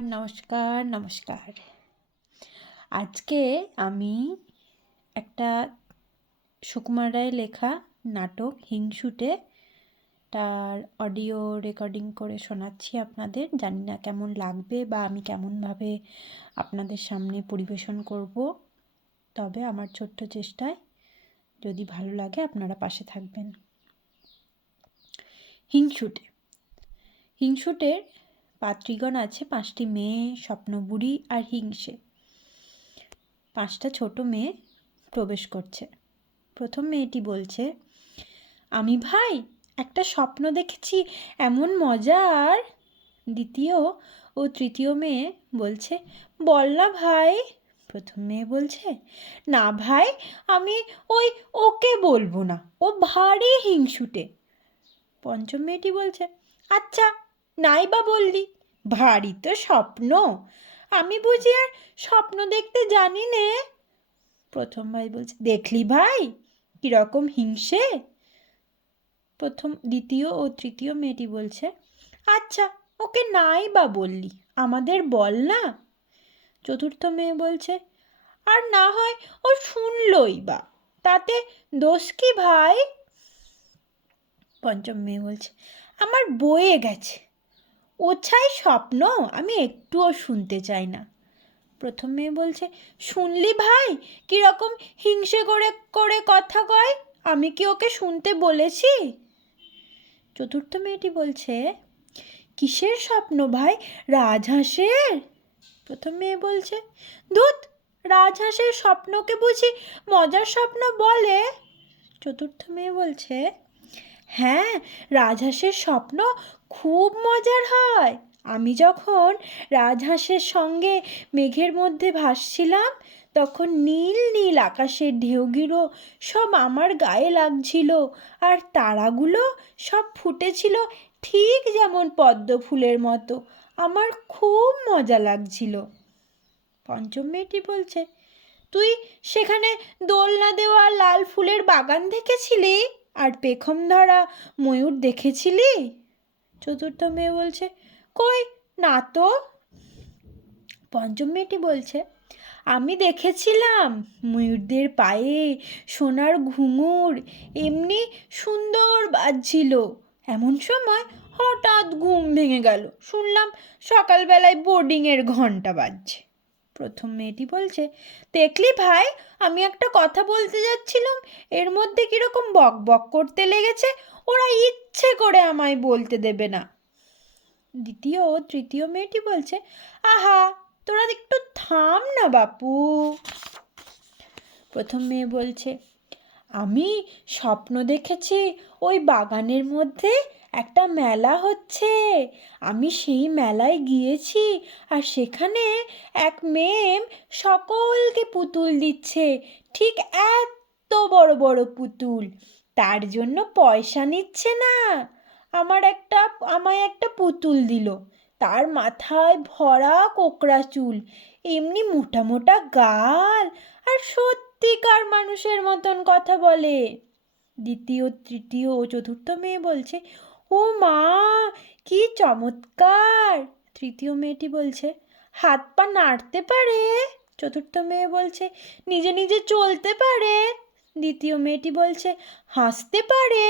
নমস্কার নমস্কার। আজকে আমি একটা সুকুমার রায়ের লেখা নাটক হিংসুটে তার অডিও রেকর্ডিং করে শোনাচ্ছি আপনাদের। জানি না কেমন লাগবে বা আমি কেমনভাবে আপনাদের সামনে পরিবেশন করব, তবে আমার ছোট্ট চেষ্টায় যদি ভালো লাগে আপনারা পাশে থাকবেন। হিংসুটের পাত্রীগণ আছে 5টি মেয়ে, স্বপ্নবুড়ি আর হিংসে। 5টা ছোট মেয়ে প্রবেশ করছে। প্রথম মেয়েটি বলছে, আমি ভাই একটা স্বপ্ন দেখেছি, এমন মজার। দ্বিতীয় ও তৃতীয় মেয়ে বলছে, বল না ভাই। প্রথম মেয়ে বলছে, না ভাই, আমি ওকে বলবো না, ও ভারী হিংসুটে। পঞ্চম মেয়েটি বলছে, আচ্ছা নাই বা বললি, ভারী তো স্বপ্ন, আমি বুঝি আর স্বপ্ন দেখতে জানি নে। প্রথম ভাই বলছে, দেখলি ভাই কীরকম হিংসে। দ্বিতীয় ও তৃতীয় মেয়েটি বলছে, আচ্ছা ওকে নাই বা বললি, আমাদের বল না। চতুর্থ মেয়ে বলছে, আর না হয় ও শুনলই বা, তাতে দোষ কি ভাই। পঞ্চম মেয়ে বলছে, আমার বয়ে গেছে, ও ছাই স্বপ্ন আমি একটুও শুনতে চাই না। প্রথম মেয়ে বলছে, শুনলি ভাই কীরকম হিংসে করে করে কথা কয়, আমি কি ওকে শুনতে বলেছি। চতুর্থ মেয়েটি বলছে, কিসের স্বপ্ন ভাই, রাজহাঁসের। প্রথম মেয়ে বলছে, ধুৎ, রাজহাঁসের স্বপ্নকে বুঝি মজার স্বপ্ন বলে। চতুর্থ মেয়ে বলছে, হ্যাঁ, রাজহাঁসের স্বপ্ন খুব মজার হয়। আমি যখন রাজহাঁসের সঙ্গে মেঘের মধ্যে ভাসছিলাম, তখন নীল নীল আকাশের ঢেউগুলো সব আমার গায়ে লাগছিল, আর তারাগুলো সব ফুটেছিল ঠিক যেমন পদ্ম ফুলের মতো। আমার খুব মজা লাগছিল। পঞ্চম মেয়েটি বলছে, তুই সেখানে দোলনা দেওয়া লাল ফুলের বাগান দেখেছিলি আর পেখম ধরা ময়ূর দেখেছিলি। চতুর্থ মেয়ে বলছে, কই না তো। পঞ্চম মেয়েটি বলছে, আমি দেখেছিলাম ময়ূরদের পায়ে সোনার ঘুঙুর এমনি সুন্দর বাজছিল। এমন সময় হঠাৎ ঘুম ভেঙে গেল, শুনলাম সকালবেলায় বোর্ডিংয়ের ঘন্টা বাজছে। প্রথম মেয়েটি বলছে, দেখলি ভাই, আমি একটা কথা বলতে যাচ্ছিলাম, এর মধ্যে কীরকম বক বক করতে লেগেছে, ওরা ইচ্ছে করে আমায় বলতে দেবে না। দ্বিতীয় ও তৃতীয় মেয়েটি বলছে, আহা তোরা একটু থাম না বাপু। প্রথম মেয়ে বলছে, আমি স্বপ্ন দেখেছি ওই বাগানের মধ্যে একটা মেলা হচ্ছে, আমি সেই মেলায় গিয়েছি, আর সেখানে এক মেম সকলকে পুতুল দিচ্ছে, ঠিক এত বড় বড় পুতুল, তার জন্য পয়সা নিচ্ছে না। আমায় একটা পুতুল দিল, তার মাথায় ভরা কোকড়া চুল, এমনি মোটা মোটা গাল, আর সত্যিকার মানুষের মতন কথা বলে। দ্বিতীয় তৃতীয় ও চতুর্থ মেয়ে বলছে, ও মা কি চমৎকার। তৃতীয় মেয়েটি বলছে, হাত পা নাড়তে পারে। চতুর্থ মেয়ে বলছে, নিজে নিজে চলতে পারে। দ্বিতীয় মেয়েটি বলছে, হাসতে পারে।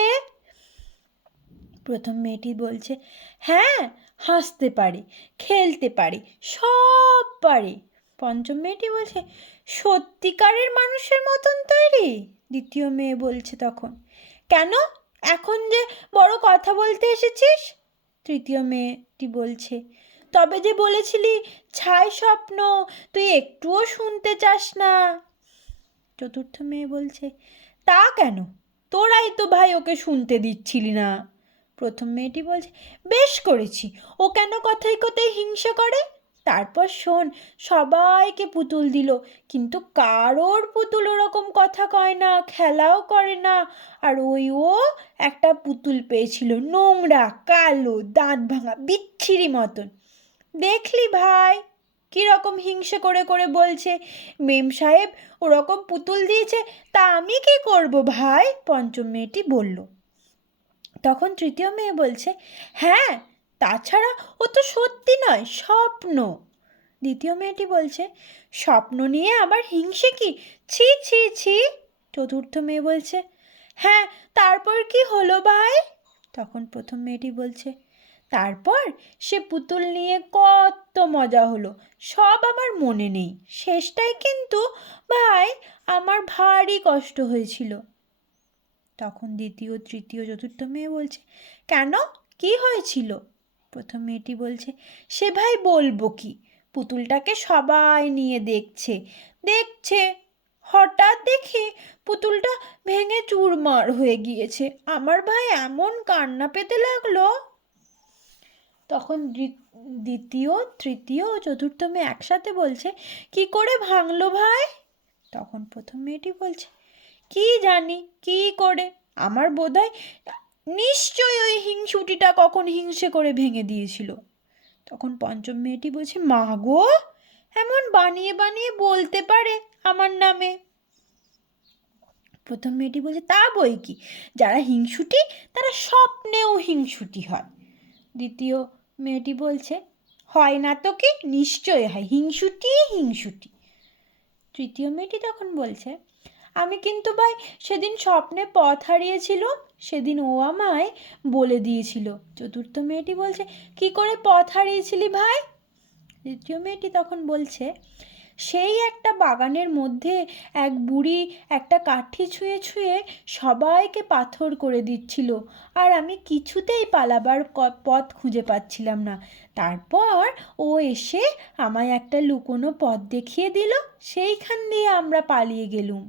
প্রথম মেয়েটি বলছে, হ্যাঁ হাসতে পারে, খেলতে পারে, সব পারে। পঞ্চম মেয়েটি বলছে, সত্যিকারের মানুষের মতন তৈরি। দ্বিতীয় মেয়ে বলছে তখন, কেন এখন যে বড় কথা বলতে এসেছিস। তৃতীয় মেয়েটি বলছে, তবে যে বলেছিলি ছাই স্বপ্ন, তুই একটুও শুনতে চাস না। চতুর্থ মেয়ে বলছে, তা কেন, তোরাই তো ভাই ওকে শুনতে দিচ্ছিলি না। প্রথম মেয়েটি বলছে, বেশ করেছি, ও কেন কথায় কথায় হিংসা করে। তারপর শোন, সবাইকে পুতুল দিল, কিন্তু কারোর পুতুল ওরকম কথা কয় না, খেলাও করে না। আর ও একটা পুতুল পেয়েছিল, নোংরা, কালো, দাঁত ভাঙা, বিচ্ছিরি মতন। দেখলি ভাই কীরকম হিংসে করে করে বলছে, মেম সাহেব ওরকম পুতুল দিয়েছে, তা আমি কি করব ভাই। পঞ্চম মেয়েটি বলল। তখন তৃতীয় মেয়ে বলছে, হ্যাঁ তাছাড়া ও তো সত্যি নয়, স্বপ্ন। দ্বিতীয় মেয়েটি বলছে, স্বপ্ন নিয়ে আবার হিংসে কি? ছি ছি ছি। চতুর্থ মেয়ে বলছে, হ্যাঁ, তারপর কি হলো ভাই? তখন প্রথম মেয়েটি বলছে, তারপর সে পুতুল নিয়ে কত মজা হলো, সব আমার মনে নেই। শেষটাই কিন্তু ভাই আমার ভারী কষ্ট হয়েছিল। তখন দ্বিতীয়, তৃতীয়, চতুর্থ মেয়ে বলছে, কেন, কি হয়েছিল? প্রথম মেয়েটি বলছে, সে ভাই বলবো কি, পুতুলটাকে সবাই নিয়ে দেখছে দেখছে হঠাৎ দেখি পুতুলটা ভেঙে চুরমার হয়ে গিয়েছে। আমার ভাই এমন কান্না পেতে লাগলো। তখন দ্বিতীয়, তৃতীয় ও চতুর্থ মেয়ে একসাথে বলছে, কি করে ভাঙলো ভাই? তখন প্রথম মেয়েটি বলছে, কি জানি কি করে, আমার বোধহয় নিশ্চয়ই ওই হিংসুটিটা কখন হিংসে করে ভেঙে দিয়েছিল। তখন পঞ্চম মেয়েটি বলছে, মা গো, এমন বানিয়ে বানিয়ে বলতে পারে আমার নামে? প্রথম মেয়েটি বলছে, তা বই কি, যারা হিংসুটি তারা স্বপ্নেও হিংসুটি হয়। দ্বিতীয় মেয়েটি বলছে, হয় না তো কি, নিশ্চয় হয়, হিংসুটি হিংসুটি। তৃতীয় মেয়েটি তখন বলছে, আমি কিন্তু ভাই সেদিন স্বপ্নে পথ হারিয়েছিল, সেদিন ও আমায় বলে দিয়েছিল। চতুর্থ মেয়েটি বলছে, কি করে পথ হারিয়েছিলি ভাই? তৃতীয় মেয়েটি তখন বলছে, সেই একটা বাগানের মধ্যে এক বুড়ি একটা কাঠি ছুঁয়ে ছুঁয়ে সবাইকে পাথর করে দিচ্ছিল, আর আমি কিছুতেই পালাবার পথ খুঁজে পাচ্ছিলাম না। তারপর ও এসে আমায় একটা লুকোনো পথ দেখিয়ে দিল, সেইখান দিয়ে আমরা পালিয়ে গেলুম।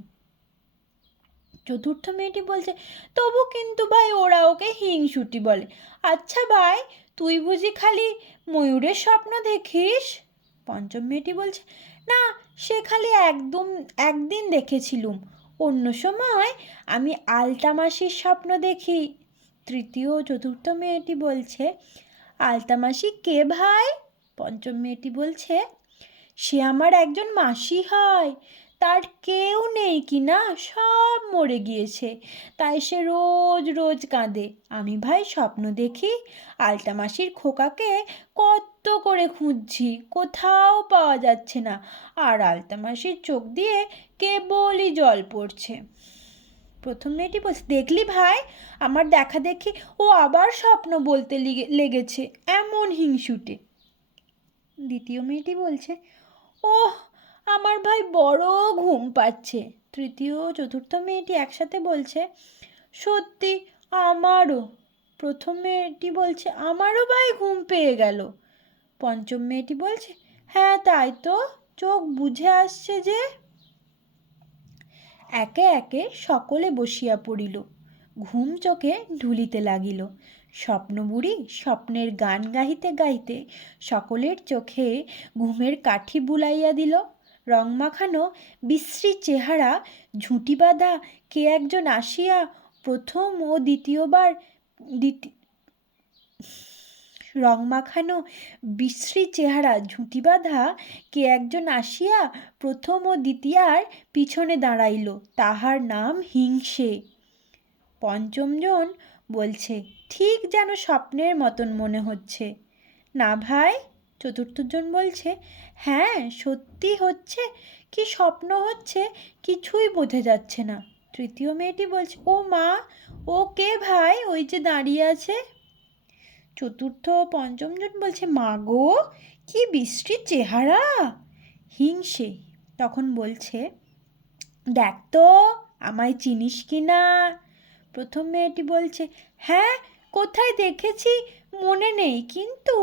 চতুর্থ মেয়েটি বলছে, তবু কিন্তু ভাই ওরা ওকে হিংসুটি বলে। আচ্ছা ভাই, তুই বুঝি খালি ময়ূরের স্বপ্ন দেখিস? পঞ্চম মেয়েটি বলছে, না, সে খালি একদিন দেখেছিলুম, অন্য সময় আমি আলতা মাসির স্বপ্ন দেখি। তৃতীয় ও চতুর্থ মেয়েটি বলছে, আলতা মাসি কে ভাই? পঞ্চম মেয়েটি বলছে, সে আমার একজন মাসি হয়, তার কেউ নেই কি না, সব মরে গিয়েছে, তাই সে রোজ রোজ কাঁদে। আমি ভাই স্বপ্ন দেখি আলতা মাসির খোকাকে কত করে খুঁজছি, কোথাও পাওয়া যাচ্ছে না, আর আলতা মাসির চোখ দিয়ে কেবলই জল পড়ছে। প্রথম মেয়েটি বলছে, দেখলি ভাই, আমার দেখা দেখি ও আবার স্বপ্ন বলতে লেগেছে, এমন হিংসুটে। দ্বিতীয় মেয়েটি বলছে, ওহ, আমার ভাই বড় ঘুম পাচ্ছে। তৃতীয় ও চতুর্থ মেয়েটি একসাথে বলছে, সত্যি আমারও। প্রথম মেয়েটি বলছে, আমারও ভাই ঘুম পেয়ে গেল। পঞ্চম মেয়েটি বলছে, হ্যাঁ তাই তো, চোখ বুঝে আসছে যে। একে একে সকলে বসিয়া পড়িল, ঘুম চোখে ঢুলিতে লাগিল। স্বপ্নবুড়ি স্বপ্নের গান গাহিতে গাহিতে সকলের চোখে ঘুমের কাঠি বুলাইয়া দিল। রং মাখানো বিশ্রী চেহারা ঝুঁটি বাঁধা কে একজন আসিয়া প্রথম ও দ্বিতীয়বার রং মাখানো বিশ্রী চেহারা ঝুঁটি বাঁধা কে একজন আসিয়া প্রথম ও দ্বিতীয়ার পিছনে দাঁড়াইল, তাহার নাম হিংসে। পঞ্চমজন বলছে, ঠিক যেন স্বপ্নের মতন মনে হচ্ছে। না ভাই? চতুর্থজন বলছে, হ্যাঁ সত্যি হচ্ছে কি স্বপ্ন হচ্ছে কিছুই বোঝা যাচ্ছে না। তৃতীয় মেয়েটি বলছে, ও মা, ও কে ভাই ওই যে দাঁড়িয়ে আছে? চতুর্থ ও পঞ্চমজন বলছে, মা গো, কি বিশ্রী চেহারা, হিংসে। তখন বলছে, দেখ তো আমায় চিনিস কি না? প্রথম মেয়েটি বলছে, হ্যাঁ, কোথায় দেখেছি মনে নেই, কিন্তু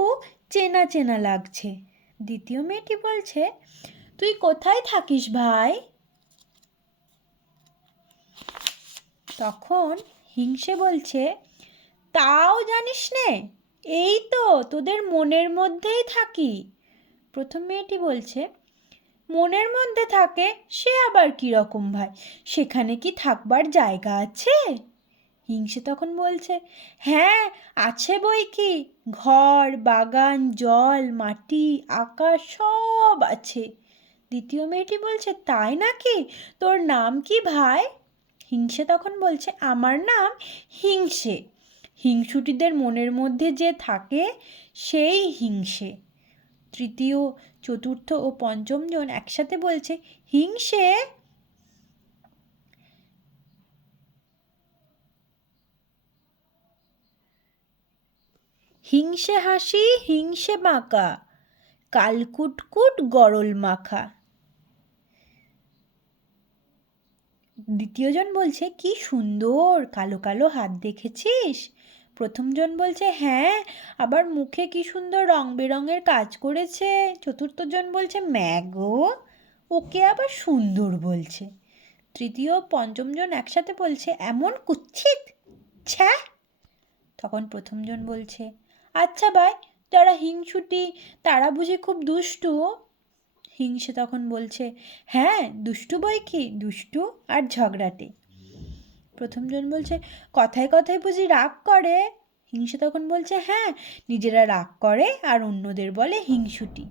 চেনা চেনা লাগছে। দ্বিতীয় মেয়েটি বলছে, তুই কোথায় থাকিস ভাই? তখন হিংসে বলছে, তাও জানিস নে, এই তো তোদের মনের মধ্যেই থাকি। প্রথম মেয়েটি বলছে, মনের মধ্যে থাকে সে আবার কীরকম ভাই, সেখানে কি থাকবার জায়গা আছে? হিংসে তখন বলছে, হ্যাঁ আছে বই কি, ঘর বাগান জল মাটি আকাশ সব আছে। দ্বিতীয় মেয়েটি বলছে, তাই নাকি, তোর নাম কি ভাই? হিংসে তখন বলছে, আমার নাম হিংসে, হিংসুটিদের মনের মধ্যে যে থাকে সেই হিংসে। তৃতীয়, চতুর্থ ও পঞ্চম জন একসাথে বলছে হিংসে। হিংসে হাসি হিংসে বাঁকা, কালকুটকুট গরল মাখা। দ্বিতীয়জন বলছে কি সুন্দর কালো কালো হাত দেখেছিস? প্রথমজন বলছে হ্যাঁ, আবার মুখে কি সুন্দর রং বেরঙের কাজ করেছে। চতুর্থজন বলছে ম্যাগো, ওকে আবার সুন্দর বলছে। তৃতীয় পঞ্চমজন একসাথে বলছে এমন কুৎসিত, ছ্যা। তখন প্রথমজন বলছে আচ্ছা ভাই, যারা হিংসুটি তারা বুঝি খুব দুষ্টু? হিংসে তখন বলছে হ্যাঁ, দুষ্টু বই কি, দুষ্টু আর ঝগড়াটে। প্রথমজন বলছে কথায় কথায় বুঝি রাগ করে? হিংসে তখন বলছে হ্যাঁ, নিজেরা রাগ করে আর অন্যদের বলে হিংসুটি।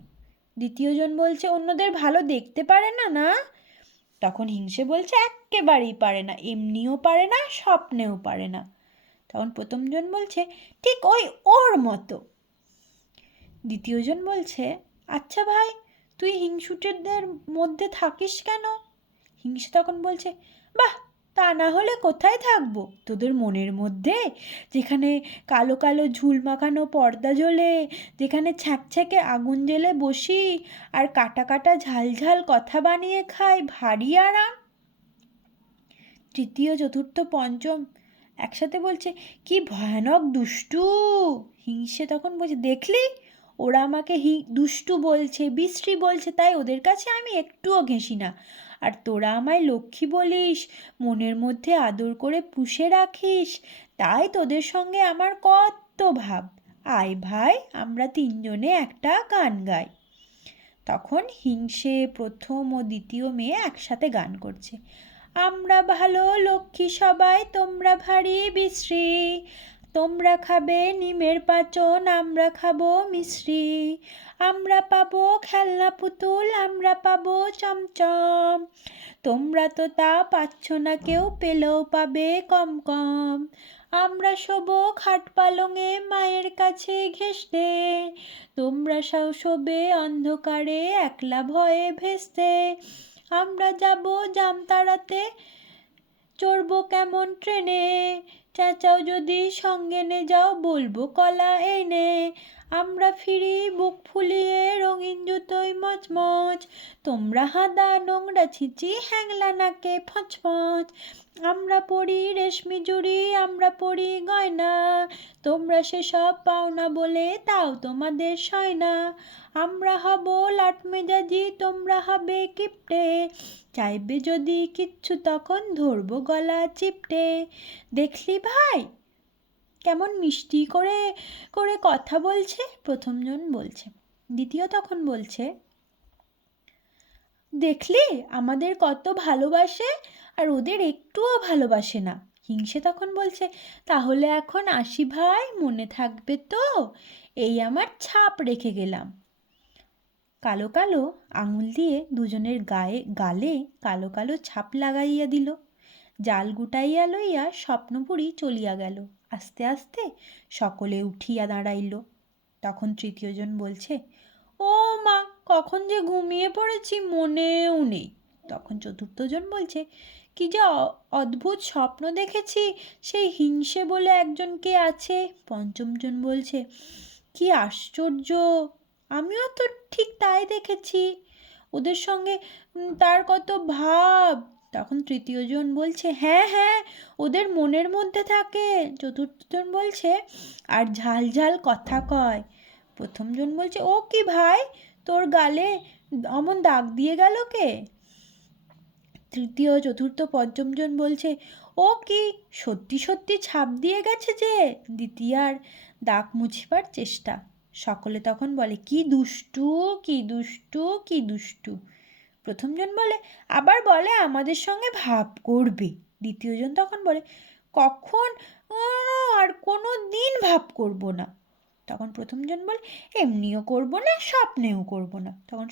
দ্বিতীয়জন বলছে অন্যদের ভালো দেখতে পারে না, না? তখন হিংসে বলছে এক্কেবারেই পারে না, এমনিও পারে না, স্বপ্নেও পারে না। তখন প্রথমজন বলছে ঠিক ওর মতো। দ্বিতীয়জন বলছে আচ্ছা ভাই, তুই হিংসুটেদের মধ্যে থাকিস কেন? হিংসে তখন বলছে বাহ, তা না হলে কোথায় থাকবো, তোদের মনের মধ্যে, যেখানে কালো কালো ঝুল মাখানো পর্দা জ্বলে, যেখানে ছ্যাঁকছ্যাঁকে আগুন জ্বেলে বসি আর কাটা কাটা ঝাল ঝাল কথা বানিয়ে খাই, ভারী আরাম। তৃতীয় চতুর্থ পঞ্চম একসাথে বলছে কি ভয়ানক দুষ্টু। হিংসে তখন বলছে দেখলি, ওরা আমাকে দুষ্টু বলছে, বিশ্রী বলছে, তাই ওদের কাছে আমি একটুও ঘেঁষি না। আর তোরা আমায় লক্ষ্মী বলিস, মনের মধ্যে আদর করে পুষে রাখিস, তাই তোদের সঙ্গে আমার কত ভাব। আয় ভাই, আমরা তিনজনে একটা গান গাই। তখন হিংসে প্রথম ও দ্বিতীয় মেয়ে একসাথে গান করছে আমরা ভালো লক্ষ্মী সবাই, তোমরা ভারী বিশ্রী, তোমরা খাবে নিমের পাচন, আমরা খাবো মিশ্রি, আমরা পাবো খেলনা পুতুল, আমরা পাবো চমচম, তোমরা তো তা পাচ্ছ না কেউ, পেলেও পাবে কম কম, আমরা শোবো খাট পালঙে মায়ের কাছে ঘেঁষতে, তোমরা শোবে অন্ধকারে একলা ভয়ে ভেস্তে, আমরা যাব জামতারাতে, চড়বো কেমন ট্রেনে, চেঁচাও যদি সঙ্গে নে যাও, বলবো কলা এনে, আমরা ফিরি বুক ফুলিয়ে রঙিন জুতোয় মচমচ, তোমরা হাদা নোংরা ছিচি হ্যাংলা নাকে ফচফচ, আমরা পড়ি রেশমি জুড়ি, আমরা পড়ি গয়না, তোমরা সেসব পাও না বলে তাও তোমাদের সয় না, আমরা হব লাট মেজাজি, তোমরা হবে কিপটে, চাইবে যদি কিচ্ছু তখন ধরবো গলা চিপটে। দেখলি ভাই, কেমন মিষ্টি করে করে কথা বলছে? প্রথমজন বলছে। দ্বিতীয় তখন বলছে দেখলি আমাদের কত ভালোবাসে, আর ওদের একটুও ভালোবাসে না। হিংসে তখন বলছে তাহলে এখন আসি ভাই, মনে থাকবে তো? এই আমার ছাপ রেখে গেলাম। কালো কালো আঙুল দিয়ে দুজনের গালে কালো কালো ছাপ লাগাইয়া দিল। জাল গুটাইয়া লইয়া স্বপ্নপুরী চলিয়া গেল। আস্তে আস্তে সকলে উঠিয়া দাঁড়াইল। তখন তৃতীয়জন বলছে ও মা, কখন যে ঘুমিয়ে পড়েছি মনেও নেই। তখন চতুর্থজন বলছে কি যে অদ্ভুত স্বপ্ন দেখেছি, সেই হিংসে বলে একজন কে আছে। পঞ্চমজন বলছে কি আশ্চর্য, আমিও তো ঠিক তাই দেখেছি, ওদের সঙ্গে তার কত ভাব। তখন তৃতীয়জন বলছে হ্যাঁ হ্যাঁ, ওদের মনের মধ্যে থাকে। চতুর্থজন বলছে আর ঝাল ঝাল কথা কয়। প্রথমজন বলছে ও কি ভাই, তোর গালে অমন দাগ দিয়ে গেল কে? তৃতীয় চতুর্থ পঞ্চমজন বলছে ও কি সত্যি সত্যি ছাপ দিয়ে গেছে যে। দ্বিতীয়ার দাগ মুছিবার চেষ্টা। সকলে তখন বলে কি দুষ্টু, কি দুষ্টু, কি দুষ্টু। প্রথমজন বলে আবার বলে আমাদের সঙ্গে ভাব করবে। দ্বিতীয়জন তখন বলে কখন, আর কোনো দিন ভাব করব না। তখন প্রথমজন বলে এমনিও করব না, স্বপ্নেও করব না। তখন